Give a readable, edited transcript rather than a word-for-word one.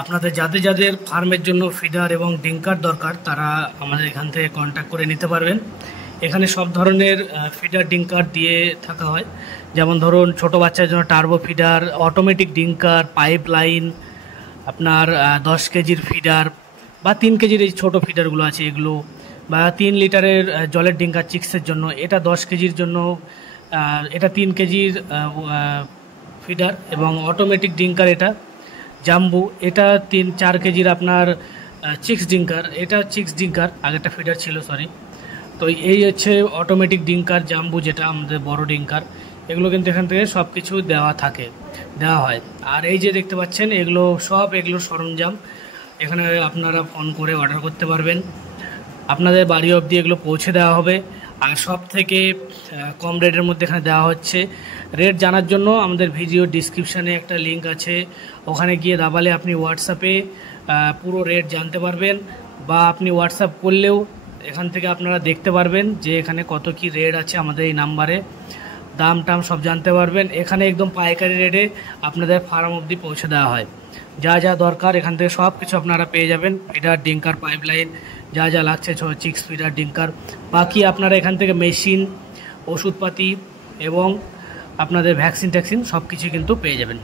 আপনাদের যাদের যাদের ফার্মের জন্য ফিডার এবং ডিঙ্কার দরকার তারা আমাদের এখান থেকে কন্ট্যাক্ট করে নিতে পারবেন। এখানে সব ধরনের ফিডার ডিঙ্কার দিয়ে থাকা হয়, যেমন ধরুন ছোট বাচ্চার জন্য turbo feeder, automatic ডিঙ্কার, pipe line, আপনার 10 কেজির ফিডার বা 3 কেজির এই ছোটো ফিডারগুলো আছে এগুলো, বা 3 লিটারের জলের ডিঙ্কার চিক্সের জন্য, এটা 10 কেজির জন্য, এটা 3 কেজির ফিডার, এবং অটোমেটিক ডিঙ্কার এটা জাম্বু, এটা 3-4 কেজির আপনার চিক্স ডিঙ্কার, এটা চিক্স ডিঙ্কার, আগেরটা ফিডার ছিল সরি। তো এই হচ্ছে অটোমেটিক ডিঙ্কার জাম্বু, যেটা আমাদের বড় ডিঙ্কার। এগুলো কিন্তু এখান থেকে সব কিছু দেওয়া হয়। আর এই যে দেখতে পাচ্ছেন এগুলো সরঞ্জাম এখানে আপনারা ফোন করে অর্ডার করতে পারবেন, আপনাদের বাড়ি অবধি এগুলো পৌঁছে দেওয়া হবে। আর সব থেকে কম রেটের মধ্যে এখানে দেওয়া হচ্ছে। রেট জানার জন্য আমাদের ভিডিও ডিসক্রিপশানে একটা লিঙ্ক আছে, ওখানে গিয়ে দাবালে আপনি হোয়াটসঅ্যাপে পুরো রেট জানতে পারবেন, বা আপনি হোয়াটসঅ্যাপ করলেও এখান থেকে আপনারা দেখতে পারবেন যে এখানে কত কি রেট আছে। আমাদের এই নাম্বারে দাম টাম সব জানতে পারবেন। এখানে একদম পাইকারি রেটে আপনাদের ফার্ম অবধি পৌঁছে দেওয়া হয়। যা যা দরকার এখান থেকে সব কিছু আপনারা পেয়ে যাবেন, ফিডার ডিঙ্কার পাইপলাইন যা যা লাগছে, চিক্স ফিডার ডিঙ্কার, বাকি আপনারা এখান থেকে মেশিন, ওষুধপাতি এবং আপনাদের ভ্যাকসিন ট্যাক্সিন সব কিছু কিন্তু পেয়ে যাবেন।